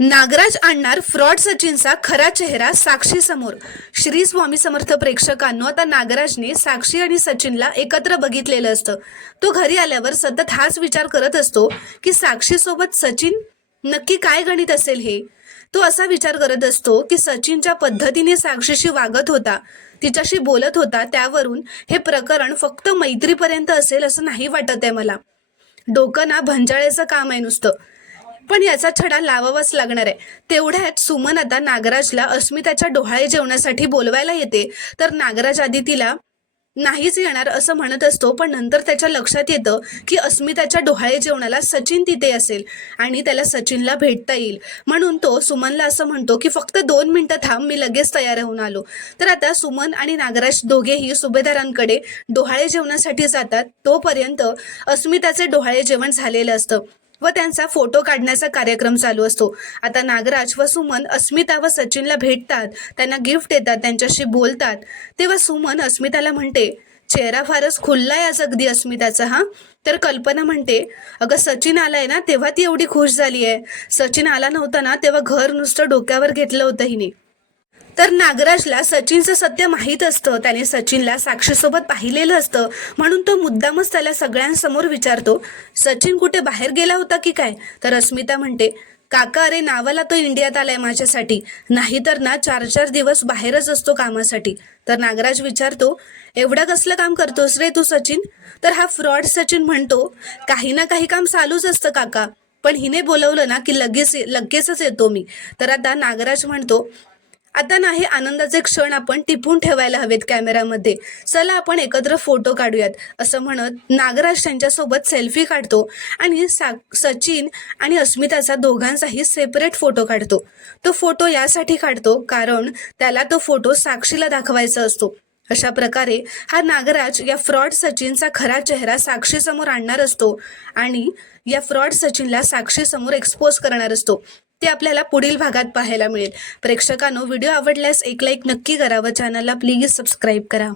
नागराज आणणार फ्रॉड सचिनचा खरा चेहरा साक्षी समोर. श्री स्वामी समर्थ प्रेक्षकांनो, आता नागराजने साक्षी आणि सचिनला एकत्र बघितलेलं असतं. तो घरी आल्यावर सतत हाच विचार करत असतो की साक्षी सोबत सचिन नक्की काय गणित असेल हे. तो असा विचार करत असतो की सचिनच्या पद्धतीने साक्षीशी वागत होता, तिच्याशी बोलत होता, त्यावरून हे प्रकरण फक्त मैत्रीपर्यंत असेल असं नाही वाटत आहे मला. डोकं ना भंजाळ्याचं काम आहे नुसतं, पण याचा छडा लावावाच लागणार आहे. तेवढ्यात सुमन आता नागराजला अस्मिताच्या डोहाळे जेवणासाठी बोलवायला येते. तर नागराज आधी तिला नाहीच येणार असं म्हणत असतो, पण नंतर त्याच्या लक्षात येतं की अस्मिताच्या डोहाळे जेवणाला सचिन तिथे असेल आणि त्याला सचिनला भेटता येईल. म्हणून तो सुमनला असं म्हणतो की फक्त 2 मिनिटं थांब, मी लगेच तयार होऊन आलो. तर आता सुमन आणि नागराज दोघेही सुभेदारांकडे डोहाळे जेवणासाठी जातात. तोपर्यंत अस्मिताचे डोहाळे जेवण झालेलं असतं व त्यांचा फोटो काढण्याचा कार्यक्रम चालू असतो. आता नागराज व सुमन अस्मिता व सचिनला भेटतात, त्यांना गिफ्ट देतात, त्यांच्याशी बोलतात. तेव्हा सुमन अस्मिताला म्हणते, चेहरा फारच खुललाय आज अगदी अस्मिताचा हा. तर कल्पना म्हणते, अगं सचिन आलाय ना तेव्हा ती एवढी खुश झाली आहे, सचिन आला नव्हता ना तेव्हा घर नुसतं डोक्यावर घेतलं होतं हिने. तर नागराजला सचिनचं सत्य माहीत असतं, त्याने सचिनला साक्षीसोबत पाहिलेलं असतं, म्हणून तो मुद्दामच त्याला सगळ्यांसमोर विचारतो, सचिन कुठे बाहेर गेला होता की काय. तर अस्मिता म्हणते, काका अरे नावाला तो इंडियात आलाय माझ्यासाठी, नाहीतर ना 4-4 दिवस बाहेरच असतो कामासाठी. तर नागराज विचारतो, एवढं कसलं काम करतोस रे तू सचिन. तर हा फ्रॉड सचिन म्हणतो, काही ना काही काम चालूच असतं काका, पण हिने बोलवलं ना की लगेचच येतो मी. तर आता नागराज म्हणतो, आता ना हे आनंदाचे क्षण आपण टिपून ठेवायला हवेत कॅमेरामध्ये, चला आपण एकत्र फोटो काढूयात. असं म्हणत नागराज त्यांच्यासोबत सेल्फी काढतो आणि सचिन आणि अस्मिताचा दोघांचाही सेपरेट फोटो काढतो. तो फोटो यासाठी काढतो कारण त्याला तो फोटो साक्षीला दाखवायचा असतो. अशा प्रकारे हा नागराज या फ्रॉड सचिनचा खरा चेहरा साक्षी समोर आणणार असतो आणि या फ्रॉड सचिनला साक्षी समोर एक्सपोज करणार असतो. ते आपल्याला पुढील भागात पाहायला मिळेल. प्रेक्षकांनो, व्हिडिओ आवडल्यास एक लाईक नक्की करा व चॅनलला प्लीज सबस्क्राईब करा.